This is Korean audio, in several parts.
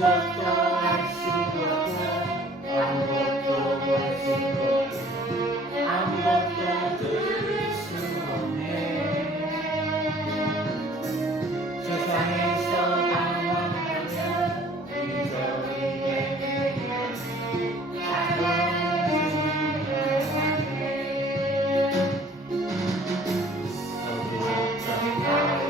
아무것도 할 수 없고 아무것도 볼 수 없고 아무것도 들을 수 없네. 세상에서 방황하며 기적이게 되면 작은 주님을 어두웠던 나의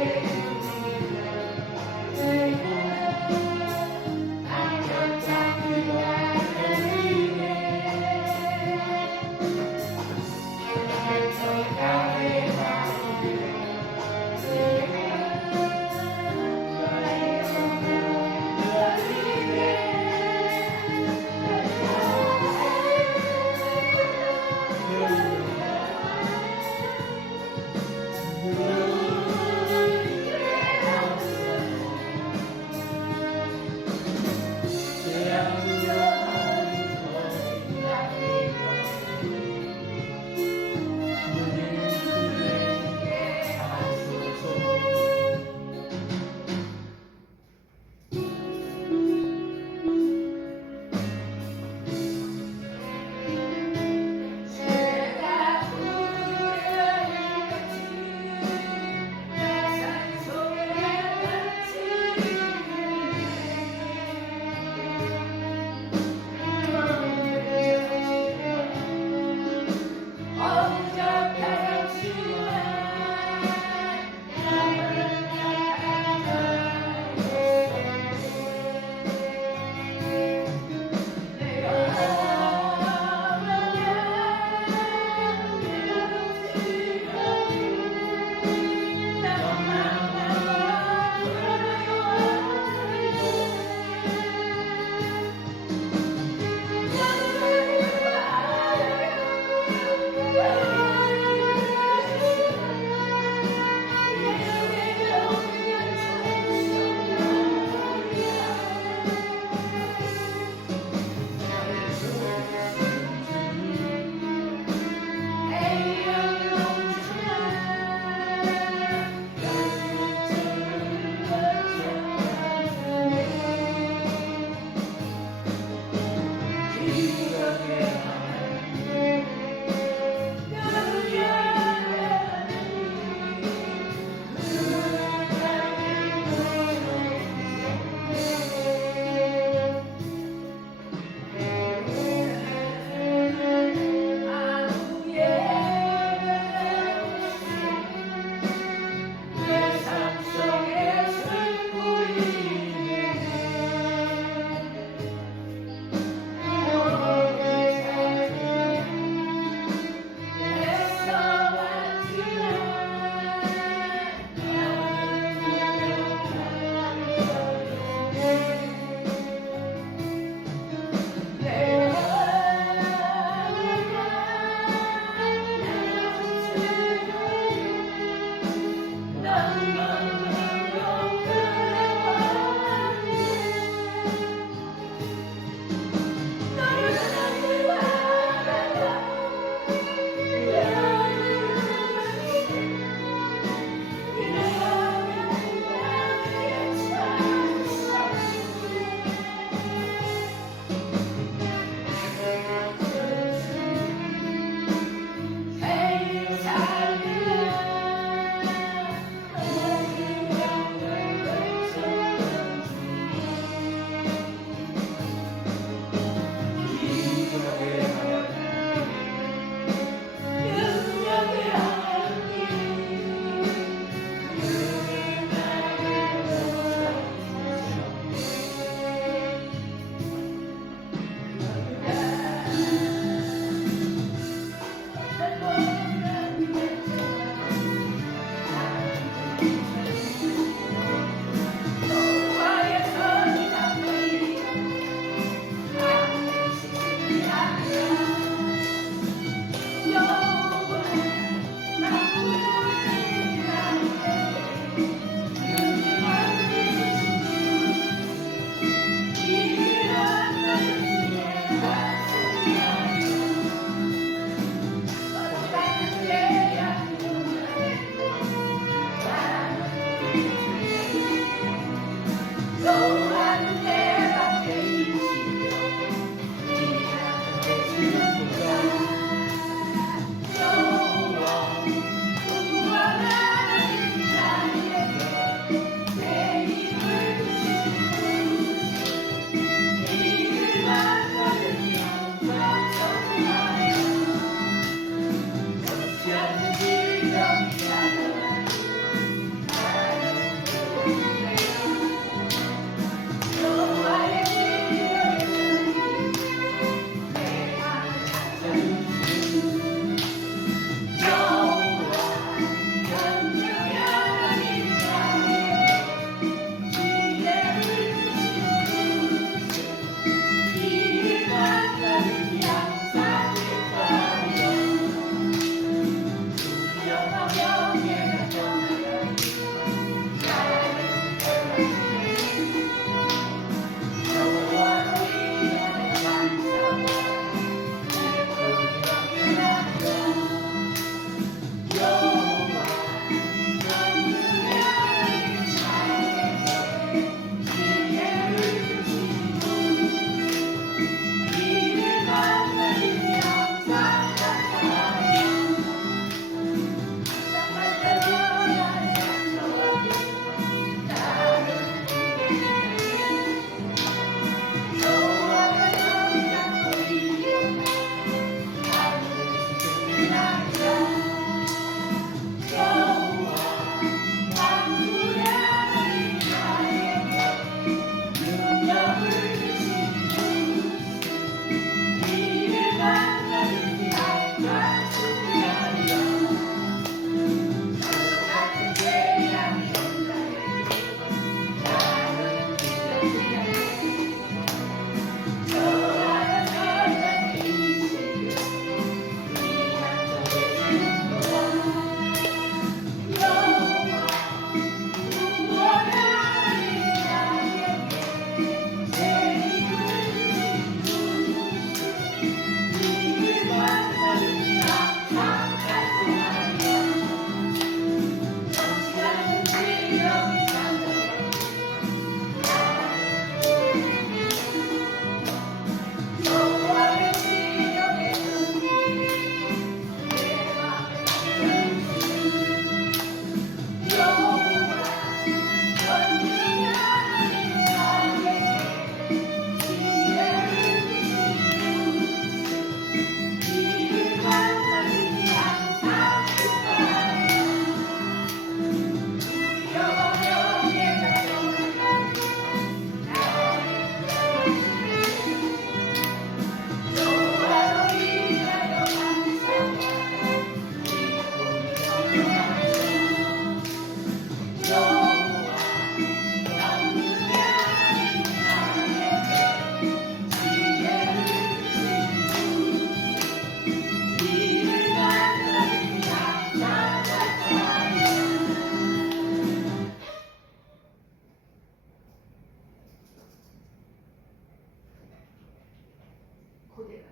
거기까지.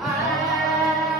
아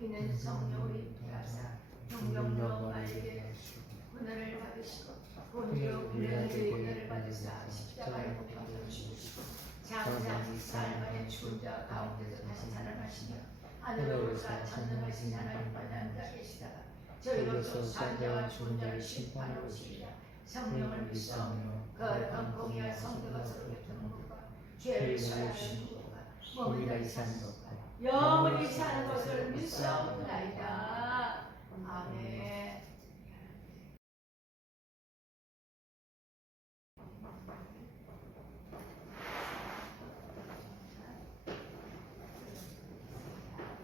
이는 성령으로 인도하사 영광로 말게 고난을 받으시고 본디오 빌라도의 고난을 받으사 십자가에 못 박혀 죽으시고 장사한 4일 만에 죽은 자 가운데서 다시 살아나시며 하늘로 올라 전능하신 하나님 만에 앉아 계시다가 저희로서 산 자와 죽은 자를 심판하러 오시리라. 성령을 믿사오며 거룩한 공의와 성도가 서로 곁드는 것과 죄를 사하는 것과 몸이 다시 사는 것과 영원히 사는 것을 믿사옵나이다. 아멘.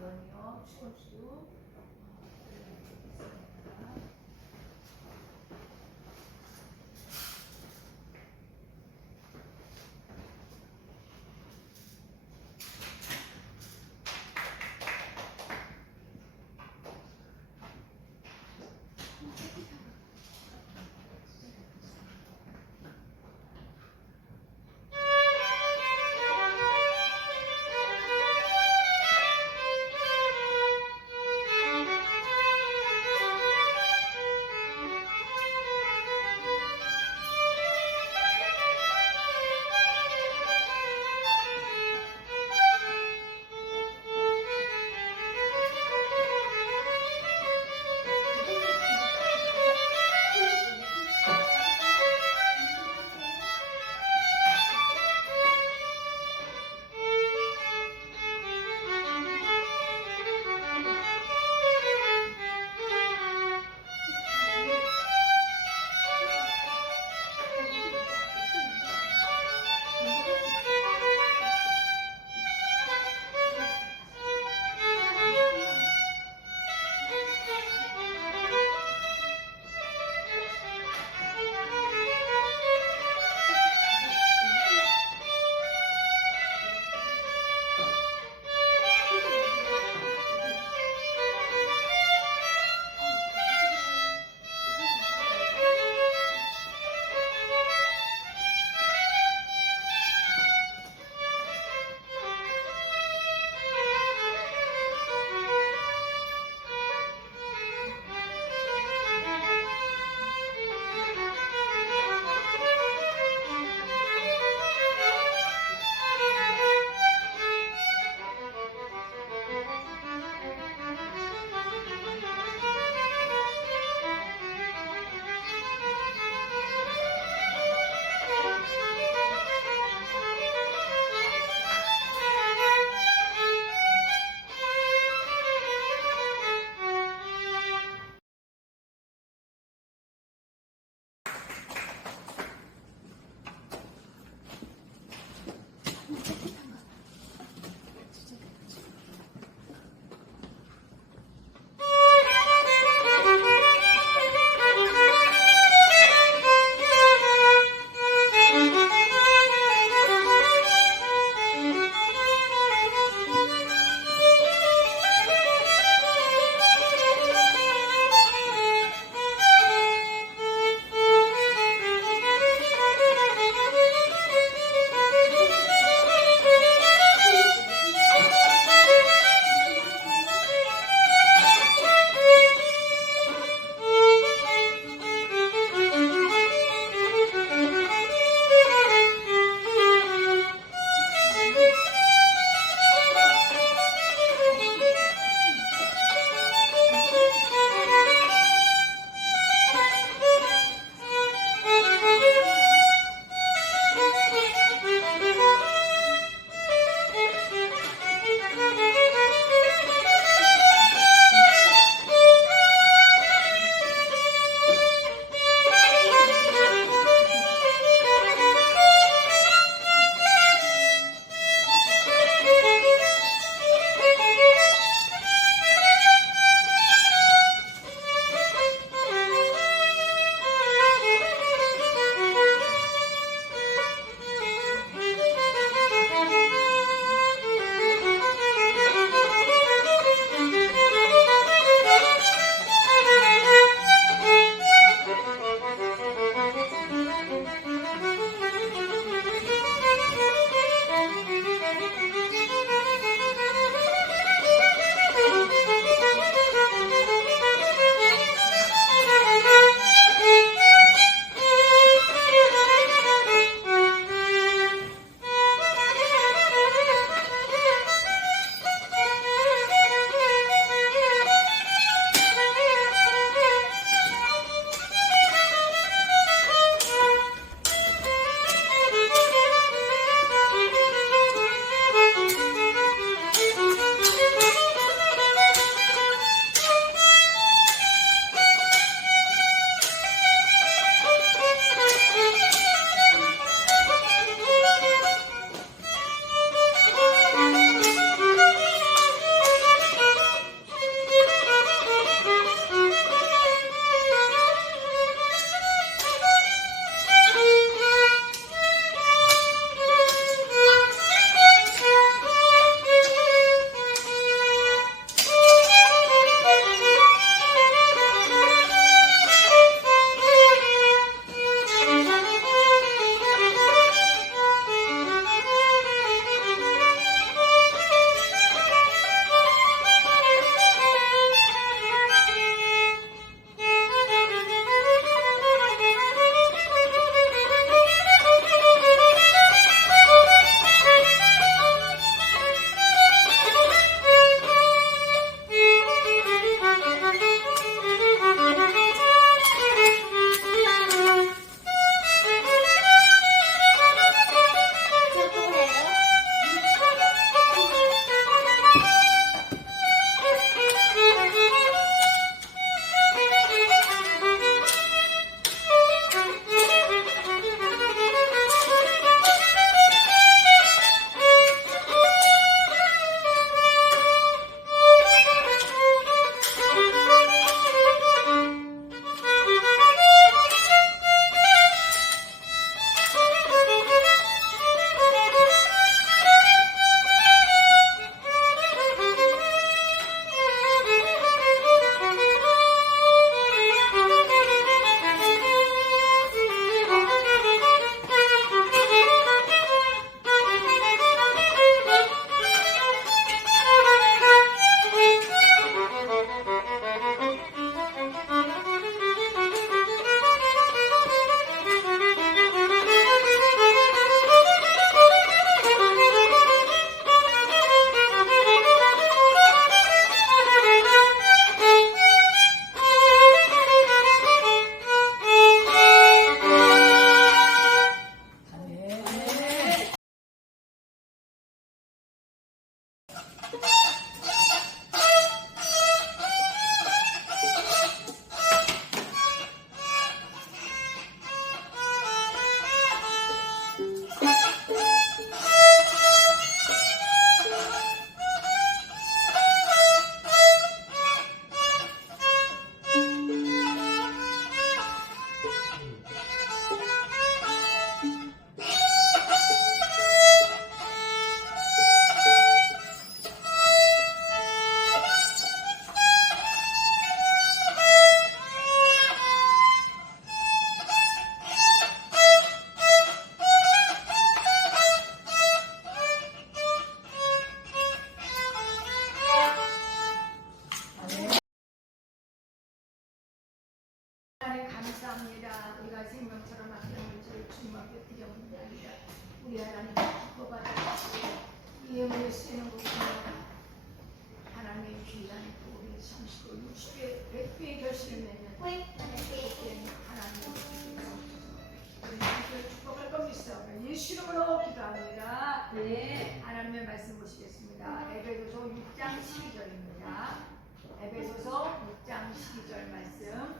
연이요 추수 6장 12절입니다. 에베소서 6장 12절 말씀.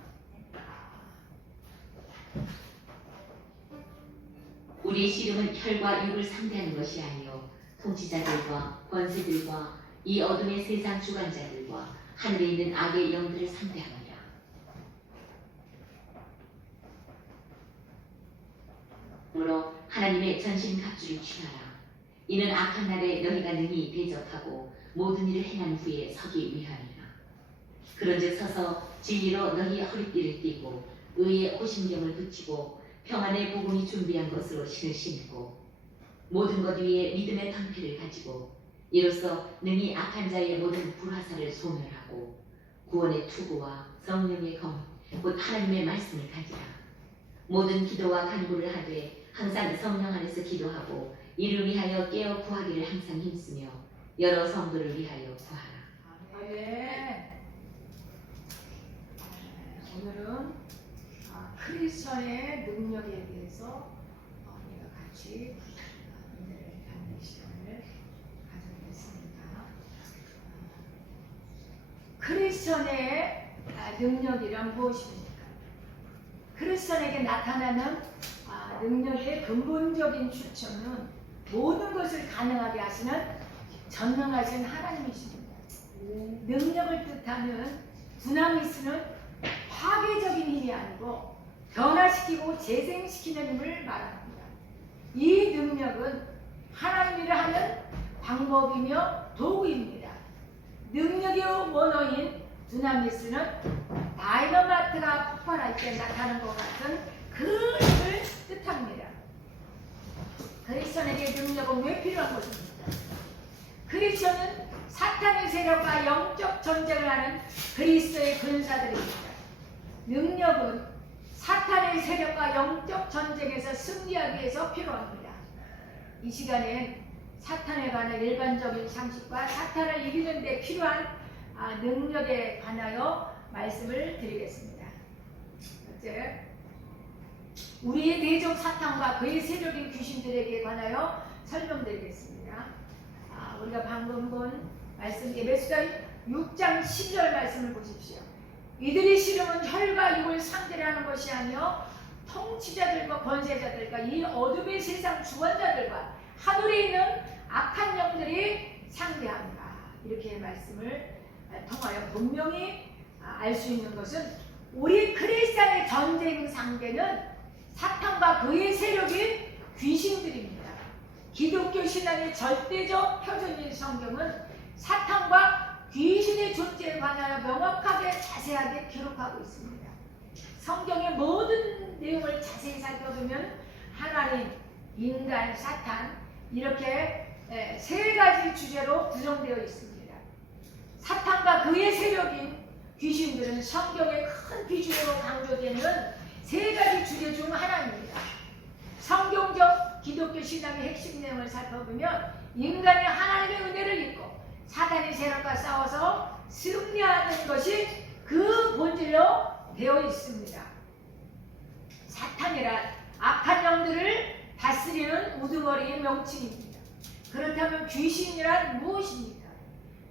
우리의 씨름은 혈과 육을 상대하는 것이 아니요 통치자들과 권세들과 이 어둠의 세상 주관자들과 하늘에 있는 악의 영들을 상대하느니라. 그러므로 하나님의 전신 갑주를 취하라. 이는 악한 날에 너희가 능히 대적하고 모든 일을 행한 후에 서기 위함이라. 그런즉 서서 진리로 너희 허리띠를 띠고 의의 호심경을 붙이고 평안의 복음이 준비한 것으로 신을 신고 모든 것 위에 믿음의 방패를 가지고 이로써 능히 악한 자의 모든 불화살을 소멸하고 구원의 투구와 성령의 검 곧 하나님의 말씀을 가지라. 모든 기도와 간구를 하되 항상 성령 안에서 기도하고 이를 위하여 깨어 구하기를 항상 힘쓰며 여러 성도를 위하여 구하라. 아멘. 오늘은 크리스천의 능력에 대해서 우리가 같이 은혜를 받는 시간을 가져보겠습니다. 크리스천의 능력이란 무엇입니까? 크리스천에게 나타나는 능력의 근본적인 추천은 모든 것을 가능하게 하시는 전능하신 하나님이십니다. 능력을 뜻하는 두나미스는 파괴적인 힘이 아니고 변화시키고 재생시키는 힘을 말합니다. 이 능력은 하나님이 하는 방법이며 도구입니다. 능력의 원어인 두나미스는 다이너마이트가 폭발할 때 나타나는 것 같은 그 힘을 뜻합니다. 크리스천에게 능력은 왜 필요한 것입니까? 크리스천은 사탄의 세력과 영적 전쟁을 하는 그리스도의 군사들입니다. 능력은 사탄의 세력과 영적 전쟁에서 승리하기 위해서 필요합니다. 이 시간엔 사탄에 관한 일반적인 상식과 사탄을 이기는 데 필요한 능력에 관하여 말씀을 드리겠습니다. 첫째, 우리의 대적 사탄과 그의 세력인 귀신들에게 관하여 설명드리겠습니다. 우리가 방금 본 말씀 에베소서 6장 12절 말씀을 보십시오. 이들의 씨름은 혈과 육을 상대로 하는 것이 아니요 통치자들과 권세자들과 이 어둠의 세상 주관자들과 하늘에 있는 악한 영들이 상대합니다. 이렇게 말씀을 통하여 분명히 알 수 있는 것은 우리 크리스찬의 전쟁 상대는 사탄과 그의 세력인 귀신들입니다. 기독교 신앙의 절대적 표준인 성경은 사탄과 귀신의 존재에 관하여 명확하게 자세하게 기록하고 있습니다. 성경의 모든 내용을 자세히 살펴보면 하나님, 인간, 사탄 이렇게 세 가지 주제로 구성되어 있습니다. 사탄과 그의 세력인 귀신들은 성경의 큰 비중으로 강조되는 세 가지 주제 중 하나입니다. 성경적 기독교 신앙의 핵심 내용을 살펴보면 인간이 하나님의 은혜를 입고 사탄의 세력과 싸워서 승리하는 것이 그 본질로 되어 있습니다. 사탄이란 악한 영들을 다스리는 우두머리의 명칭입니다. 그렇다면 귀신이란 무엇입니까?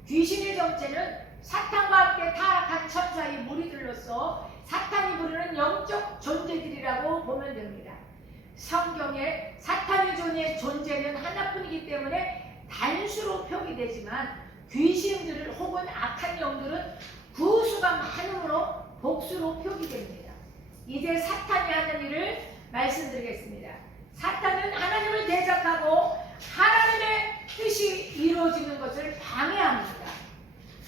귀신의 정체는 사탄과 함께 타락한 천사의 무리들로서 사탄이 부르는 영적 존재들이라고 보면 됩니다. 성경에 사탄의 존재는 하나뿐이기 때문에 단수로 표기되지만 귀신들을 혹은 악한 영들은 구수가 많음으로 복수로 표기됩니다. 이제 사탄이 하는 일을 말씀드리겠습니다. 사탄은 하나님을 대적하고 하나님의 뜻이 이루어지는 것을 방해합니다.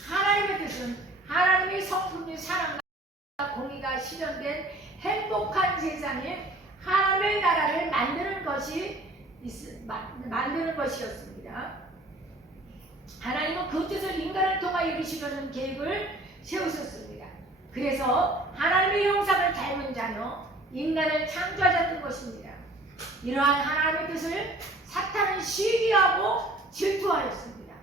하나님의 뜻은 하나님의 성품이 사랑과 공의가 실현된 행복한 세상에 하나님의 나라를 만드는 것이었습니다. 하나님은 그 뜻을 인간을 통하여 이루시려는 계획을 세우셨습니다. 그래서 하나님의 형상을 닮은 자녀, 인간을 창조하셨던 것입니다. 이러한 하나님의 뜻을 사탄은 시기하고 질투하였습니다.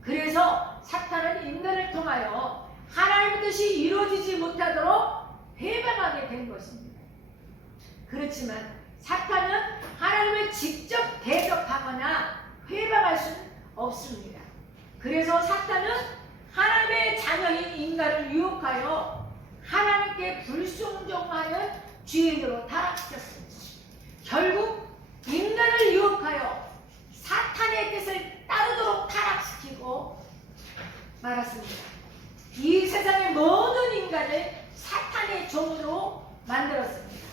그래서 사탄은 인간을 통하여 하나님의 뜻이 이루어지지 못하도록 회방하게 된 것입니다. 그렇지만 사탄은 하나님을 직접 대적하거나 회방할 수는 없습니다. 그래서 사탄은 하나님의 자녀인 인간을 유혹하여 하나님께 불순종하는 죄인으로 타락시켰습니다. 결국 인간을 유혹하여 사탄의 뜻을 따르도록 타락시키고 말았습니다. 이 세상의 모든 인간을 사탄의 종으로 만들었습니다.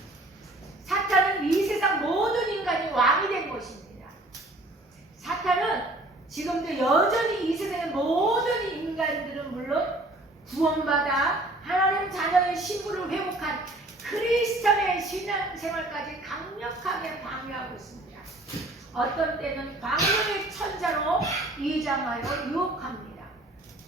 사탄은 이 세상 모든 인간이 왕이 된 것입니다. 사탄은 지금도 여전히 이 세상의 모든 인간들은 물론 구원받아 하나님 자녀의 신분을 회복한 크리스천의 신앙생활까지 강력하게 방해하고 있습니다. 어떤 때는 광명의 천사로 위장하여 유혹합니다.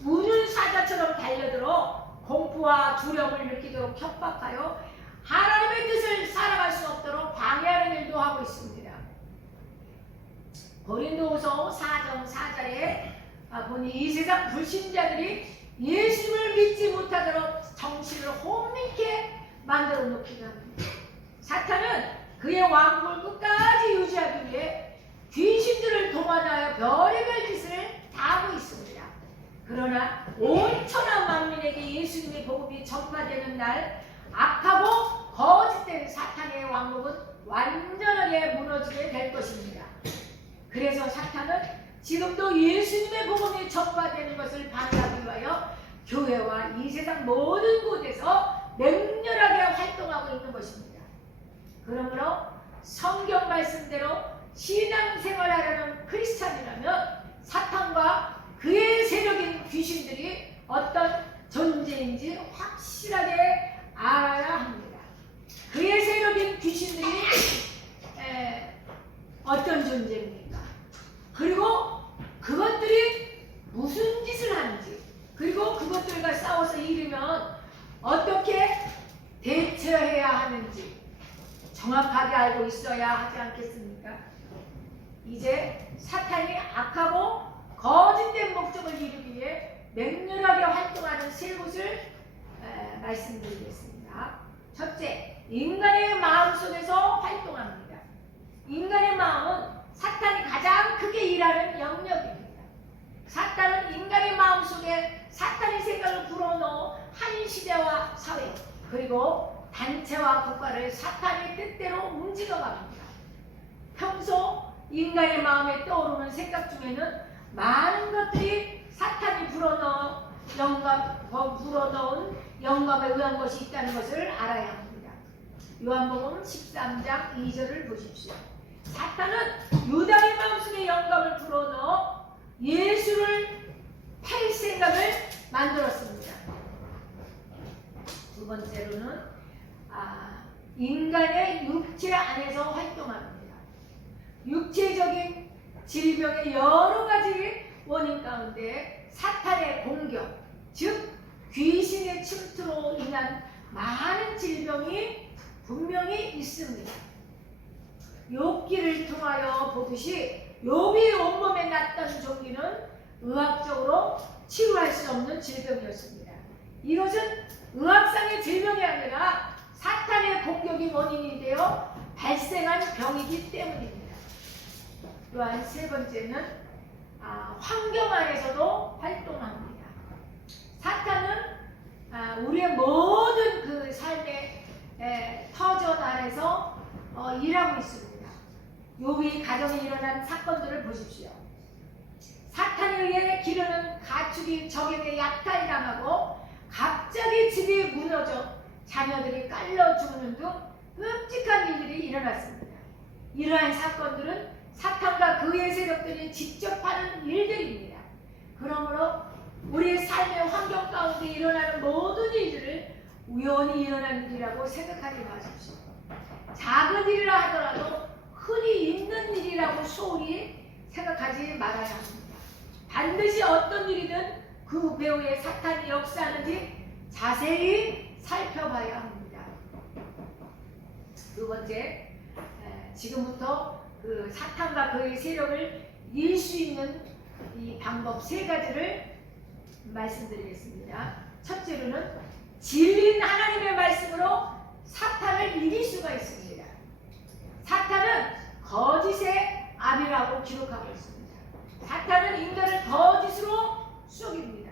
우는사자처럼 달려들어 공포와 두려움을 느끼도록 협박하여 하나님의 뜻을 살아갈 수 없도록 방해하는 일도 하고 있습니다. 고린도후서 4장 4절에 보니 이 세상 불신자들이 예수님을 믿지 못하도록 정신을 혼미케 만들어 놓기도 합니다. 사탄은 그의 왕국을 끝까지 유지하기 위해 귀신들을 동원하여 별의별 짓을 다하고 있습니다. 그러나 온 천하 만민에게 예수님의 복음이 전파되는 날 악하고 거짓된 사탄의 왕국은 완전하게 무너지게 될 것입니다. 그래서 사탄은 지금도 예수님의 복음이 전파되는 것을 방해하기 위하여 교회와 이 세상 모든 곳에서 맹렬하게 활동하고 있는 것입니다. 그러므로 성경 말씀대로 신앙생활하려는 크리스찬이라면 사탄과 그의 세력인 귀신들이 어떤 존재인지 확실하게 알아야 합니다. 그의 세력인 귀신들이 어떤 존재입니까? 그리고 그것들이 무슨 짓을 하는지, 그리고 그것들과 싸워서 이기면 어떻게 대처해야 하는지 정확하게 알고 있어야 하지 않겠습니까? 이제 사탄이 악하고 거짓된 목적을 이루기 위해 맹렬하게 활동하는 세 곳을 말씀드리겠습니다. 첫째, 인간의 마음 속에서 활동합니다. 인간의 마음은 사탄이 가장 크게 일하는 영역입니다. 사탄은 인간의 마음 속에 사탄의 생각을 불어넣어 한 시대와 사회, 그리고 단체와 국가를 사탄의 뜻대로 움직여갑니다. 평소 인간의 마음에 떠오르는 생각 중에는 많은 것들이 사탄이 불어넣은 영감에 의한 것이 있다는 것을 알아야 합니다. 요한복음 13장 2절을 보십시오. 사탄은 유다의 마음속에 영감을 불어넣어 예수를 팔 생각을 만들었습니다. 두 번째로는 인간의 육체 안에서 활동합니다. 육체적인 질병의 여러 가지 원인 가운데 사탄의 공격, 즉 귀신의 침투로 인한 많은 질병이 분명히 있습니다. 욥기를 통하여 보듯이 욥이 온몸에 났던 종기는 의학적으로 치료할 수 없는 질병이었습니다. 이것은 의학상의 질병이 아니라 사탄의 공격이 원인이 되어 발생한 병이기 때문입니다. 또한 세 번째는 환경 안에서도 활동합니다. 사탄은 우리의 모든 그 삶의 터전 안에서 일하고 있습니다. 욥이 가정에 일어난 사건들을 보십시오. 사탄에 의해 기르는 가축이 적에게 약탈당하고 갑자기 집이 무너져 자녀들이 깔려 죽는 등 끔찍한 일들이 일어났습니다. 이러한 사건들은 사탄과 그의 세력들이 직접 하는 일들입니다. 그러므로 우리의 삶의 환경 가운데 일어나는 모든 일들을 우연히 일어난 일이라고 생각하지 마십시오. 작은 일이라 하더라도 흔히 있는 일이라고 소홀히 생각하지 말아야 합니다. 반드시 어떤 일이든 그 배후에 사탄이 역사하는지 자세히 살펴봐야 합니다. 두 번째, 지금부터 그 사탄과 그의 세력을 이길 수 있는 이 방법 세 가지를 말씀드리겠습니다. 첫째로는 진리인 하나님의 말씀으로 사탄을 이길 수가 있습니다. 사탄은 거짓의 아비라고 기록하고 있습니다. 사탄은 인간을 거짓으로 속입니다.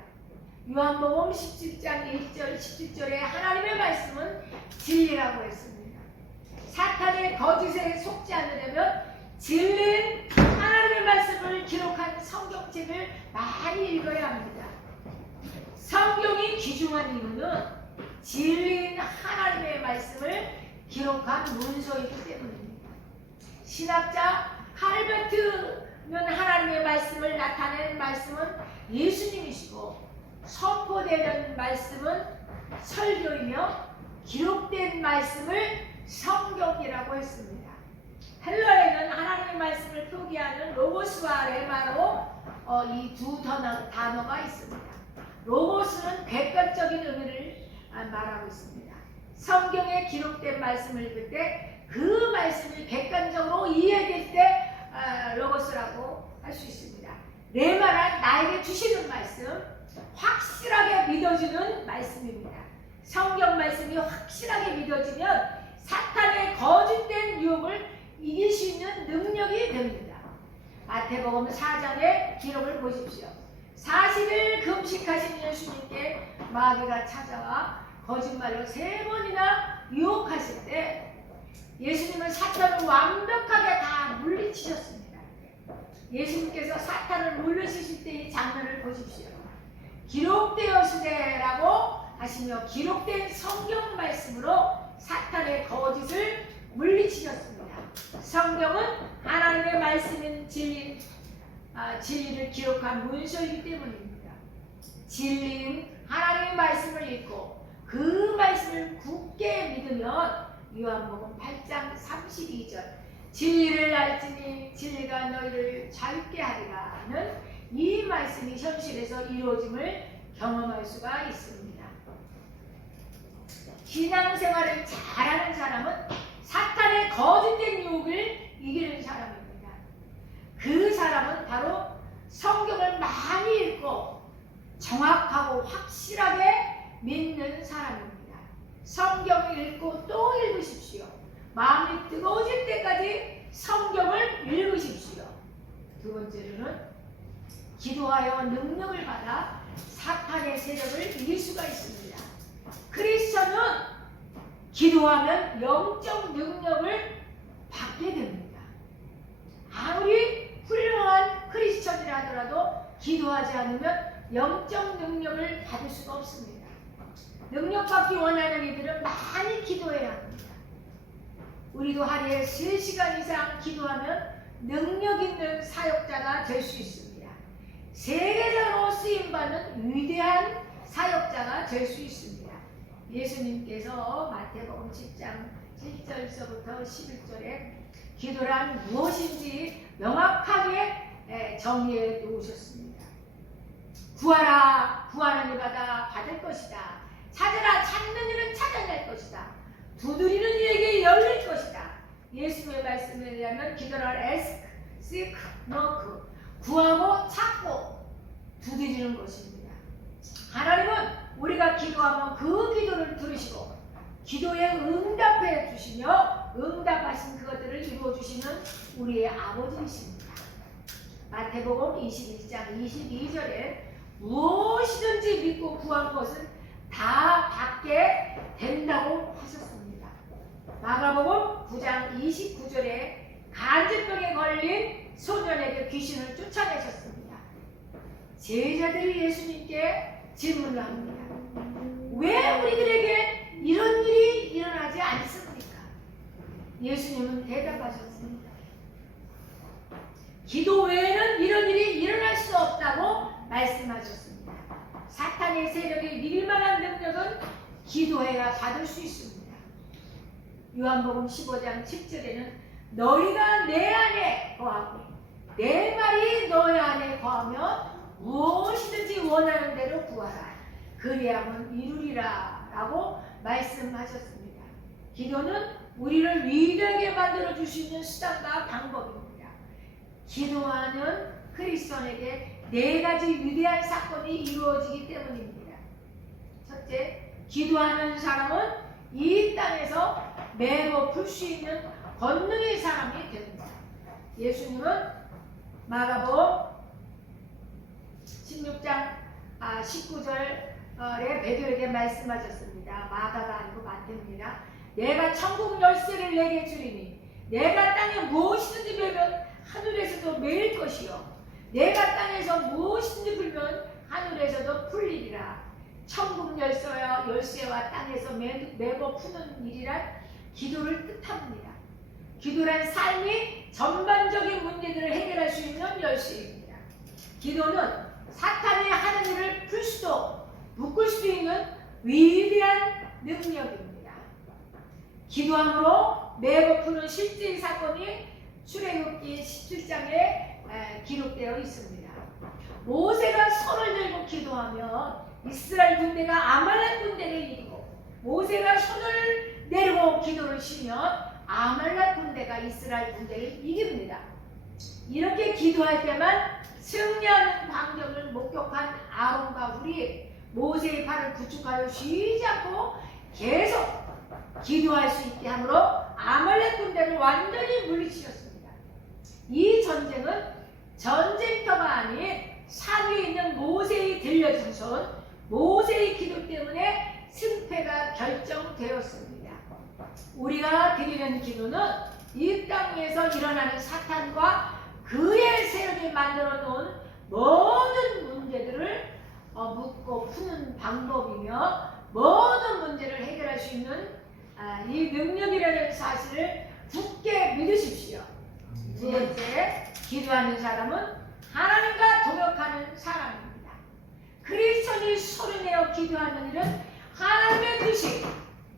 요한복음 17장 1절 17절에 하나님의 말씀은 진리라고 했습니다. 사탄의 거짓에 속지 않으려면 진리인 하나님의 말씀을 기록한 성경책을 많이 읽어야 합니다. 성경이 귀중한 이유는 진리인 하나님의 말씀을 기록한 문서이기 때문입니다. 신학자 할베트는 하나님의 말씀을 나타낸 말씀은 예수님이시고 선포되는 말씀은 설교이며 기록된 말씀을 성경이라고 했습니다. 헬라에는 하나님의 말씀을 표기하는 로고스와 레마로 이 두 단어가 있습니다. 로고스는 객관적인 의미를 말하고 있습니다. 성경에 기록된 말씀을 읽을 때 그 말씀이 객관적으로 이해될 때 로고스라고 할 수 있습니다. 레마란 나에게 주시는 말씀, 확실하게 믿어지는 말씀입니다. 성경 말씀이 확실하게 믿어지면 사탄의 거짓된 유혹을 이길 수 있는 능력이 됩니다. 마태복음 4장의 기록을 보십시오. 40일 금식하신 예수님께 마귀가 찾아와 거짓말로 3번이나 유혹하실 때 예수님은 사탄을 완벽하게 다 물리치셨습니다. 예수님께서 사탄을 물리치실 때의 장면을 보십시오. 기록되었으되라고 하시며 기록된 성경 말씀으로 사탄의 거짓을 물리치셨습니다. 성경은 하나님의 말씀인 진리를 기록한 문서이기 때문입니다. 진리인 하나님의 말씀을 읽고 그 말씀을 굳게 믿으면 요한복음 8장 32절 진리를 알지니 진리가 너희를 자유케 하리라는 이 말씀이 현실에서 이루어짐을 경험할 수가 있습니다. 신앙생활을 잘하는 사람은 사탄의 거짓된 유혹을 이기는 사람입니다. 그 사람은 바로 성경을 많이 읽고 정확하고 확실하게 믿는 사람입니다. 성경을 읽고 또 읽으십시오. 마음이 뜨거워질 때까지 성경을 읽으십시오. 두 번째로는 기도하여 능력을 받아 사탄의 세력을 이길 수가 있습니다. 크리스천은 기도하면 영적 능력을 받게 됩니다. 아무리 훌륭한 크리스천이라 하더라도 기도하지 않으면 영적 능력을 받을 수가 없습니다. 능력받기 원하는 이들은 많이 기도해야 합니다. 우리도 하루에 3시간 이상 기도하면 능력 있는 사역자가 될 수 있습니다. 세계적으로 쓰임받는 위대한 사역자가 될 수 있습니다. 예수님께서 마태복음 10장 7절서부터 11절에 기도란 무엇인지 명확하게 정리해 놓으셨습니다. 구하라, 구하는 이마다 받을 것이다. 찾으라, 찾는 이는 찾아낼 것이다. 두드리는 이에게 열릴 것이다. 예수님의 말씀에 의하면 기도를 ask, seek, knock, 구하고 찾고 두드리는 것입니다. 하나님은 우리가 기도하면 그 기도를 들으시고 기도에 응답해 주시며 응답하신 그것들을 이루어 주시는 우리의 아버지이십니다. 마태복음 21장 22절에 무엇이든지 믿고 구한 것은 다 받게 된다고 하셨습니다. 마가복음 9장 29절에 간질병에 걸린 소년에게 귀신을 쫓아내셨습니다. 제자들이 예수님께 질문을 합니다. 왜 우리들에게 이런 일이 일어나지 않습니까? 예수님은 대답하셨습니다. 기도 외에는 이런 일이 일어날 수 없다고 말씀하셨습니다. 사탄의 세력이 이길 만한 능력은 기도해야 받을 수 있습니다. 요한복음 15장 7절에는 너희가 내 안에 거하고 내 말이 너희 안에 거하면 무엇이든지 원하는 대로 구하라. 그리하면 이루리라 라고 말씀하셨습니다. 기도는 우리를 위대하게 만들어 줄 수 있는 수단과 방법입니다. 기도하는 크리스천에게 4가지 위대한 사건이 이루어지기 때문입니다. 첫째, 기도하는 사람은 이 땅에서 매로 풀 수 있는 권능의 사람이 됩니다. 예수님은 마가복음 19절에 베드로에게 말씀하셨습니다. 마다가 아니고 마태입니다. 내가 천국 열쇠를 내게 주리니 내가 땅에 무엇이든지 베면 하늘에서도 매일 것이요 내가 땅에서 무엇이든지 불면 하늘에서도 풀리리라. 천국 열쇠와 땅에서 매고 푸는 일이란 기도를 뜻합니다. 기도란 삶이 전반적인 문제들을 해결할 수 있는 열쇠입니다. 기도는 사탄이 하는 일을 풀 수도 묶을 수 있는 위대한 능력입니다. 기도함으로 매고 푸는 실제의 사건이 출애굽기 17장에 기록되어 있습니다. 모세가 손을 들고 기도하면 이스라엘 군대가 아말렉 군대를 이기고 모세가 손을 내리고 기도를 쉬면 아말렉 군대가 이스라엘 군대를 이깁니다. 이렇게 기도할 때만 승리하는 광경을 목격한 아론과 훌이 모세의 팔을 구축하여 쉬지 않고 계속 기도할 수 있게 함으로 아말렉 군대를 완전히 물리치셨습니다. 이 전쟁은 전쟁터가 아닌 산 위에 있는 모세의 들려진 손, 모세의 기도 때문에 승패가 결정되었습니다. 우리가 드리는 기도는 이 땅에서 일어나는 사탄과 그의 세력이 만들어 놓은 모든 문제들을 묻고 푸는 방법이며 모든 문제를 해결할 수 있는 이 능력이라는 사실을 굳게 믿으십시오. 두 번째, 기도하는 사람은 하나님과 동역하는 사람입니다. 크리스천이 소리내어 기도하는 일은 하나님의 뜻이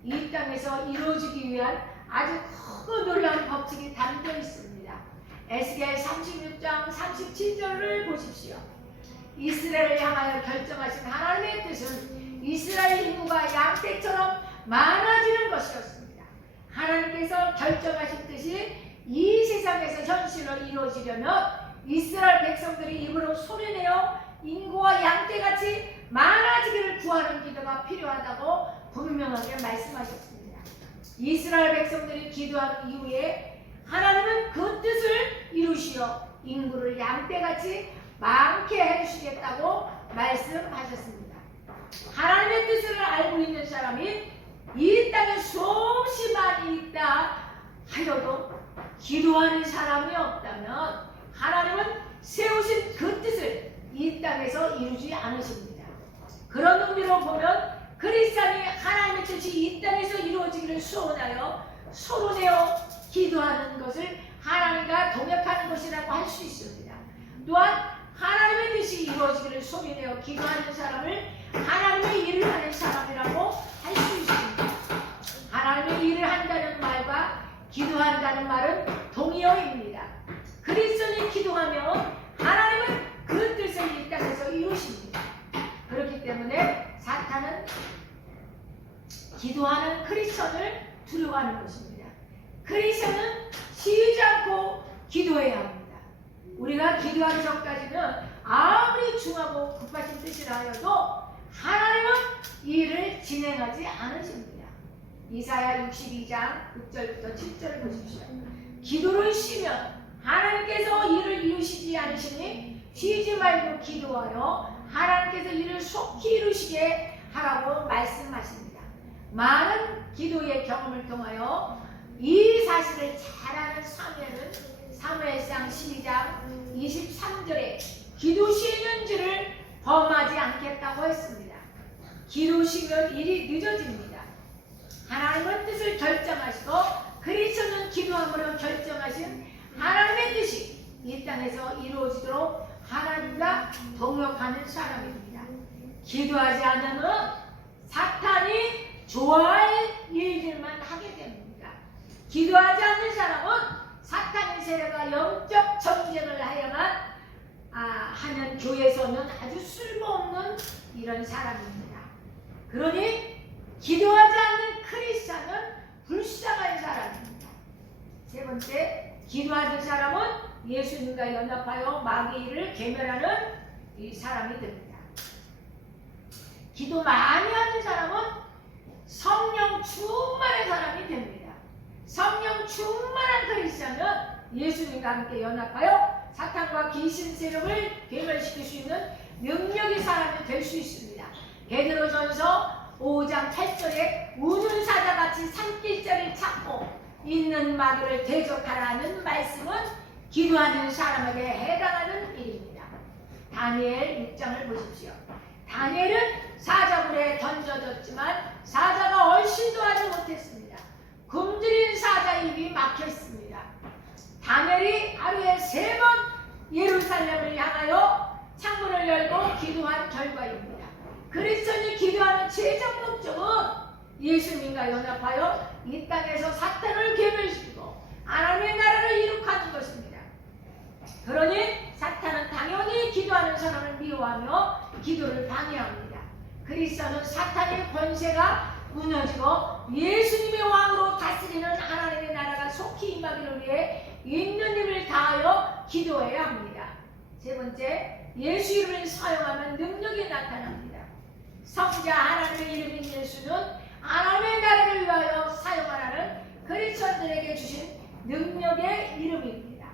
이 땅에서 이루어지기 위한 아주 크고 놀라운 법칙이 담겨 있습니다. 에스겔 36장 37절을 보십시오. 이스라엘을 향하여 결정하신 하나님의 뜻은 이스라엘 인구가 양떼처럼 많아지는 것이었습니다. 하나님께서 결정하신 뜻이 이 세상에서 현실로 이루어지려면 이스라엘 백성들이 입으로 소리내어 인구와 양떼같이 많아지기를 구하는 기도가 필요하다고 분명하게 말씀하셨습니다. 이스라엘 백성들이 기도한 이후에 하나님은 그 뜻을 이루시어 인구를 양떼같이 많게 해주시겠다고 말씀하셨습니다. 하나님의 뜻을 알고 있는 사람이 이 땅에 수없이 많이 있다 하여도 기도하는 사람이 없다면 하나님은 세우신 그 뜻을 이 땅에서 이루지 않으십니다. 그런 의미로 보면 그리스도인이 하나님의 뜻이 이 땅에서 이루어지기를 소원하여 소로내어 기도하는 것을 하나님과 동역하는 것이라고 할 수 있습니다. 또한 하나님의 뜻이 이루어지기를 소리내어 기도하는 사람을 하나님의 일을 하는 사람이라고 할 수 있습니다. 하나님의 일을 한다는 말과 기도한다는 말은 동의어입니다. 그리스도인이 기도하면 하나님은 그 뜻을 이 땅에서 이루십니다. 그렇기 때문에 사탄은 기도하는 크리스천을 두려워하는 것입니다. 크리스천은 쉬지 않고 기도해야 합니다. 우리가 기도하기 전까지는 아무리 중하고 급하신 뜻이라 하여도 하나님은 이 일을 진행하지 않으십니다. 이사야 62장 6절부터 7절을 보십시오. 기도를 쉬면 하나님께서 일을 이루시지 않으시니 쉬지 말고 기도하여 하나님께서 일을 속히 이루시게 하라고 말씀하십니다. 많은 기도의 경험을 통하여 이 사실을 잘 아는 사무엘은 사무엘상 12장 23절에 기도 쉬는 줄을 범하지 않겠다고 했습니다. 기도 쉬면 일이 늦어집니다. 하나님은 뜻을 결정하시고 그리스도는 기도함으로 결정하신 하나님의 뜻이 이 땅에서 이루어지도록 하나님과 동역하는 사람입니다. 기도하지 않으면 사탄이 좋아할 일들만 하게 됩니다. 기도하지 않는 사람은 사탄의 세력과 영적 전쟁을 하여만 하는 교회에서는 아주 쓸모없는 이런 사람입니다. 그러니 기도하지 않는 크리스찬은 불쌍한 사람입니다. 세 번째, 기도하는 사람은 예수님과 연합하여 마귀의 일을 계멸하는 이 사람이 됩니다. 기도 많이 하는 사람은 성령 충만한 사람이 됩니다. 성령 충만한 크리스찬은 예수님과 함께 연합하여 사탄과 귀신 세력을 괴멸시킬 수 있는 능력의 사람이 될 수 있습니다. 베드로전서 5장 8절에 우는 사자같이 산길자를 찾고 있는 마귀를 대적하라는 말씀은 기도하는 사람에게 해당하는 일입니다. 다니엘 6장을 보십시오. 다니엘은 사자굴에 던져졌지만 사자가 얼씬도 하지 못했습니다. 굶주린 사자 입이 막혀 있습니다. 다니엘이 하루에 3번 예루살렘을 향하여 창문을 열고 기도한 결과입니다. 그리스도인이 기도하는 최종 목적은 예수님과 연합하여 이 땅에서 사탄을 괴멸시키고 하나님의 나라를 이룩하는 것입니다. 그러니 사탄은 당연히 기도하는 사람을 미워하며 기도를 방해합니다. 그리스도는 사탄의 권세가 무너지고 예수님의 왕으로 다스리는 하나님의 나라가 속히 임하기를 위해 있는 힘을 다하여 기도해야 합니다. 세 번째, 예수 이름을 사용하면 능력이 나타납니다. 성자 하나님의 이름인 예수는 하나님의 나라를 위하여 사용하라는 그리스도인들에게 주신 능력의 이름입니다.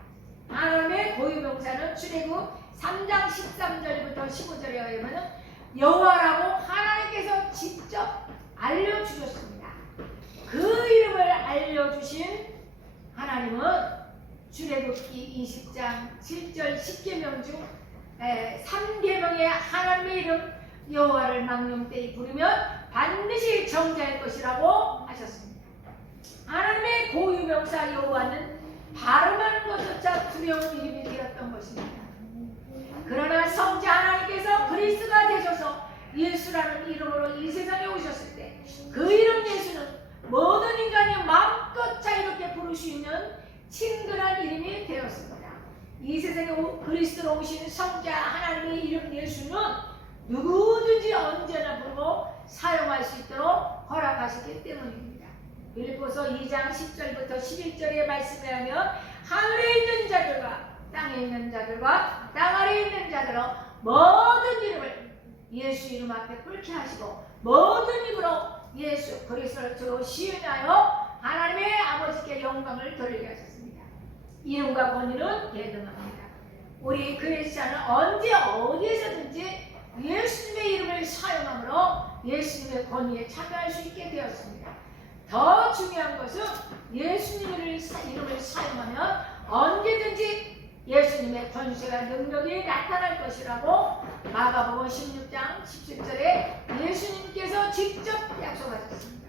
하나님의 고유명사는 출애굽 3장 13절부터 15절에 의하면 여호와라고 하나님께서 직접 알려주셨습니다. 그 이름을 알려주신 하나님은 출애굽기 20장 7절 10계명 중 3계명의 하나님의 이름 여호와를 망령 때에 부르면 반드시 정죄할 것이라고 하셨습니다. 하나님의 고유명사 여호와는 발음하는 것조차 두려운 이름이 되었던 것입니다. 그러나 성자 하나님께서 그리스도가 되셔서 예수라는 이름으로 이 세상에 오셨을 때 그 이름 예수는 모든 인간이 마음껏 자유롭게 부를 수 있는 친근한 이름이 되었습니다. 이 세상에 그리스도로 오신 성자 하나님의 이름 예수는 누구든지 언제나 부르고 사용할 수 있도록 허락하셨기 때문입니다. 빌립보서 2장 10절부터 11절의 말씀에 하면 하늘에 있는 자들과 땅에 있는 자들과 땅 아래에 있는 자들로 모든 이름을 예수 이름 앞에 꿇게 하시고 모든 입으로 예수 그리스도를 주로 시인하여 하나님의 아버지께 영광을 돌리게 하셨습니다. 이름과 권위는 대등합니다. 우리 그리스도는 언제 어디에서든지 예수님의 이름을 사용함으로 예수님의 권위에 참여할 수 있게 되었습니다. 더 중요한 것은 예수님의 이름을 사용하면 언제든지 예수님의 권세가 능력이 나타날 것이라고 마가복음 16장 17절에 예수님께서 직접 약속하셨습니다.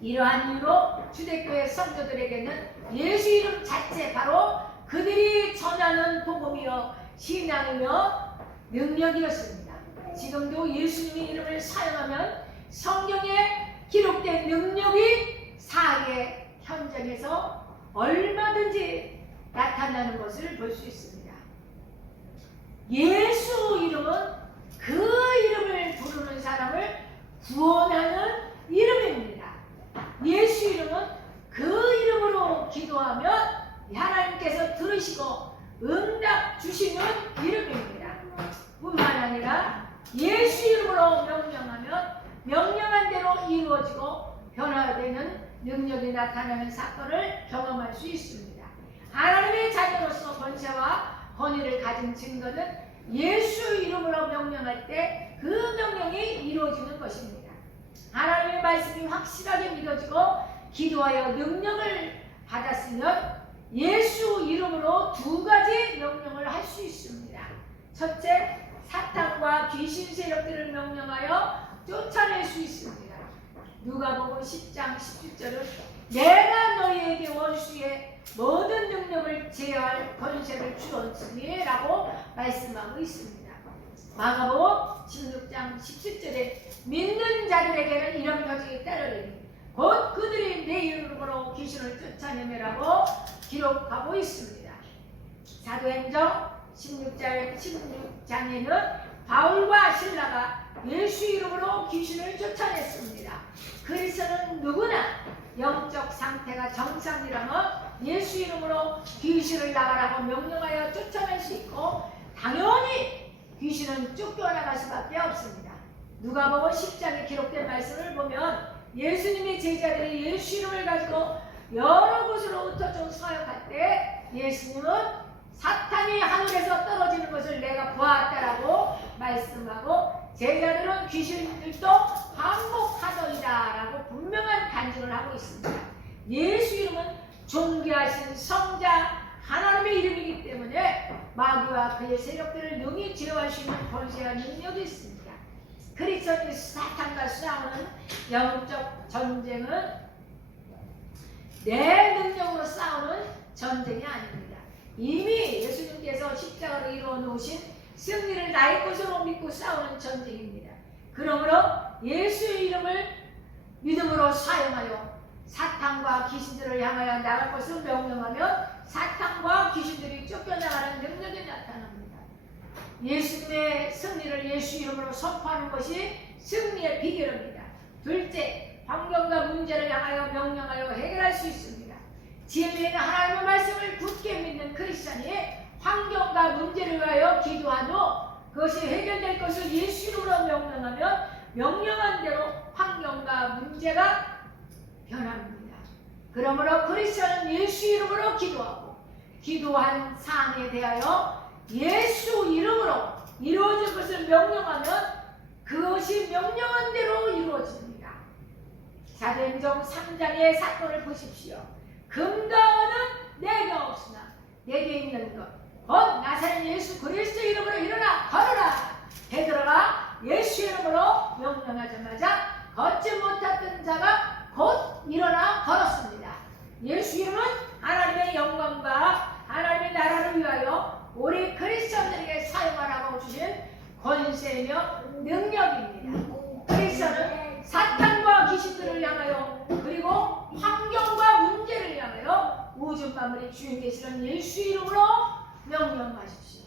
이러한 이유로 주대교회 성도들에게는 예수 이름 자체 바로 그들이 전하는 복음이요 신앙이며 능력이었습니다. 지금도 예수님의 이름을 사용하면 성경에 기록된 능력이 사회 현장에서 얼마든지 나타나는 것을 볼 수 있습니다. 예수 이름은 그 이름을 부르는 사람을 구원하는 이름입니다. 예수 이름은 그 이름으로 기도하면 하나님께서 들으시고 응답 주시는 이름입니다. 뿐만 아니라 예수 이름으로 명령하면 명령한 대로 이루어지고 변화되는 능력이 나타나는 사건을 경험할 수 있습니다. 하나님의 자녀로서 권세와 권위를 가진 증거는 예수 이름으로 명령할 때 그 명령이 이루어지는 것입니다. 하나님의 말씀이 확실하게 믿어지고 기도하여 능력을 받았으면 예수 이름으로 2가지 명령을 할 수 있습니다. 첫째, 사탄과 귀신 세력들을 명령하여 쫓아낼 수 있습니다. 누가복음 10장 17절은 내가 너희에게 원수의 모든 능력을 제어할 권세를 주었으니 라고 말씀하고 있습니다. 마가복음 16장 17절에 믿는 자들에게는 이런 표징이 따르리니 곧 그들이 내 이름으로 귀신을 쫓아내매라고 기록하고 있습니다. 사도행전 16장에는 바울과 실라가 예수 이름으로 귀신을 쫓아냈습니다. 그리스도는 누구나 영적 상태가 정상이라면 예수 이름으로 귀신을 나가라고 명령하여 쫓아낼 수 있고 당연히 귀신은 쫓겨나갈 수밖에 없습니다. 누가복음 10장에 기록된 말씀을 보면 예수님의 제자들이 예수 이름을 가지고 여러 곳으로 흩어져 사역할 때 예수님은 사탄이 하늘에서 떨어지는 것을 내가 보았다라고 말씀하고 제자들은 귀신들도 항복하더이다라고 분명한 간증을 하고 있습니다. 예수 이름은 존귀하신 성자 하나님의 이름이기 때문에 마귀와 그의 세력들을 능히 제어할 수 있는 권세와 능력이 있습니다. 그리스도인이 사탄과 싸우는 영적 전쟁은 내 능력으로 싸우는 전쟁이 아닙니다. 이미 예수님께서 십자가로 이루어 놓으신 승리를 나의 것으로 믿고 싸우는 전쟁입니다. 그러므로 예수의 이름을 믿음으로 사용하여 사탄과 귀신들을 향하여 나갈 것을 명령하면 사탄과 귀신들이 쫓겨나가는 능력이 나타납니다. 예수님의 승리를 예수 이름으로 선포하는 것이 승리의 비결입니다. 둘째, 환경과 문제를 향하여 명령하여 해결할 수 있습니다. 진리는 하나님의 말씀을 굳게 믿는 크리스찬이 환경과 문제를 위하여 기도한 후 그것이 해결될 것을 예수 이름으로 명령하면 명령한 대로 환경과 문제가 변합니다. 그러므로 크리스찬은 예수 이름으로 기도하고 기도한 사항에 대하여 예수 이름으로 이루어질 것을 명령하면 그것이 명령한 대로 이루어집니다. 사도행전 3장의 사건을 보십시오. 금과 은은 내게 없으나 내게 있는 것 곧 나사렛 예수 그리스도 이름으로 일어나 걸어라. 베드로가 예수 이름으로 명령하자마자 걷지 못했던 자가 곧 일어나 걸었습니다. 예수 이름은 하나님의 영광과 하나님의 나라를 위하여 우리 크리스천들에게 사용하라고 주신 권세며 능력입니다. 크리스천은 사탄과 귀신들을 향하여 그리고 환경과 문제를 향하여 우주 만물의 주인 되시는 예수 이름으로 명령하십시오.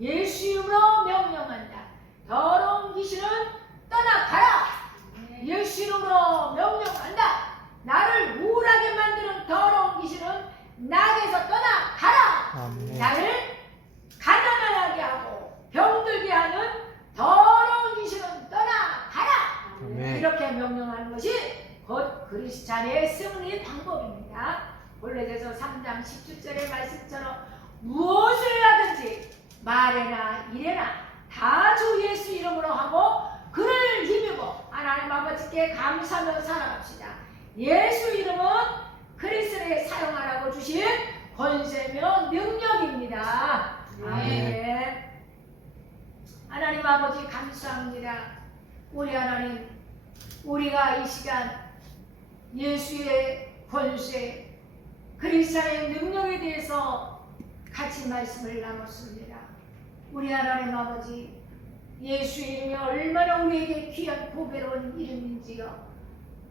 예수 이름으로 명령한다. 더러운 귀신은 떠나가라. 예수 이름으로 명령한다. 나를 우울하게 만드는 더러운 귀신은 나에게서 떠나가라. 아멘. 나를 가난하게 하고 병들게 하는 더러운 귀신은 떠나가라. 아멘. 이렇게 명령하는 것이 곧 그리스찬의 승리 방법입니다. 본래에서 3장 17절의 말씀처럼 무엇을 하든지 말에나 일에나 다 주 예수 이름으로 하고 그를 힘입어 하나님 아버지께 감사하며 살아갑시다. 예수 이름은 그리스도에 사용하라고 주신 권세며 능력입니다. 아멘. 하나님 아버지 감사합니다. 우리 하나님, 우리가 이 시간 예수의 권세, 그리스도의 능력에 대해서 같이 말씀을 나눴습니다. 우리 하나님 아버지, 예수의 이름이 얼마나 우리에게 귀한 보배로운 이름인지요.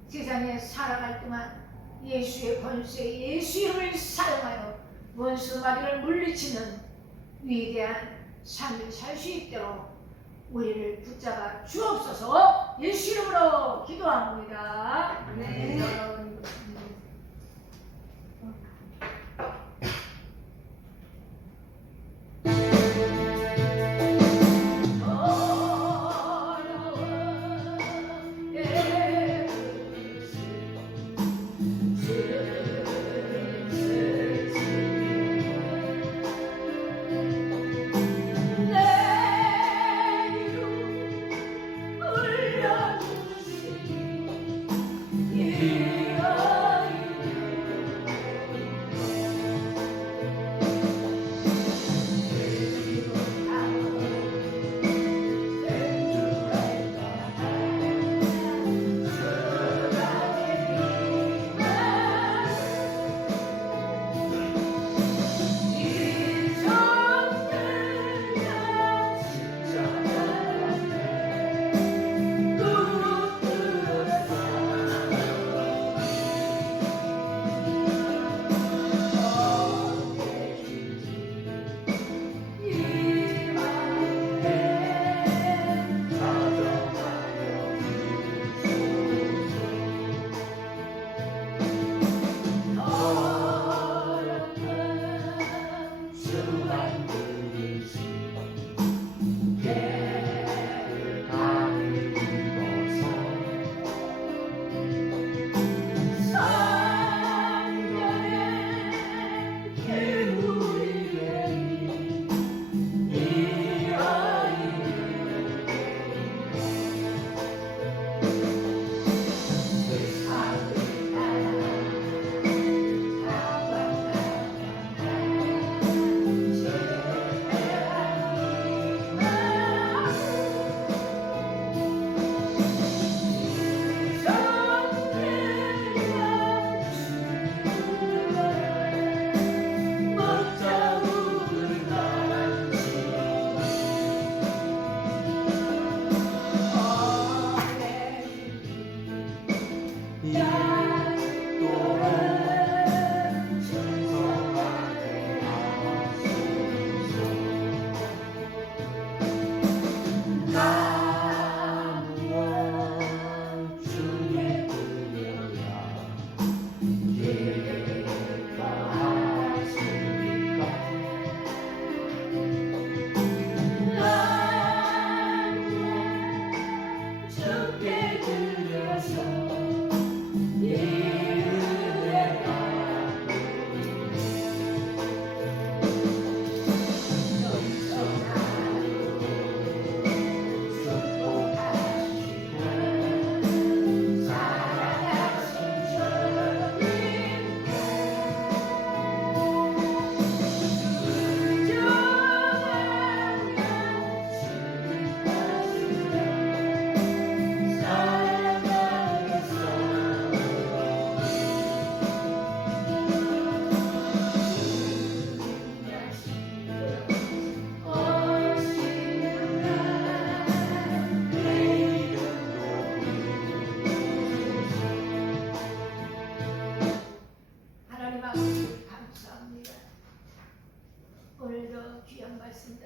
세상에 살아갈 동안 예수의 권세, 예수 이름을 사용하여 원수 마귀를 물리치는 위대한 삶을 살 수 있도록 우리를 붙잡아 주옵소서. 예수 이름으로 기도합니다. 아멘. 내 이름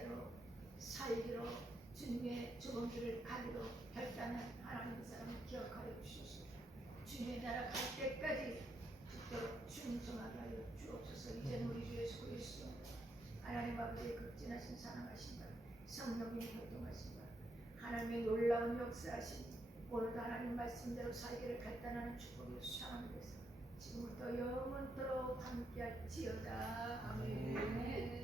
은혜로 살기로 주님의 좋은 길을 가기로 결단한 하나님의 사람을 기억하여 주시옵소서. 주님의 나라 갈 때까지 죽도록 충성하게 하여 주옵소서. 이제는 우리 주 예수 그리스도 하나님 아버지의 극진하신 사랑하신다, 성령님의 활동하신다, 하나님의 놀라운 역사하신 오늘도 하나님 말씀대로 살기를 결단하는 축복이 사랑되사 지금부터 영원토록 함께할지어다. 아멘.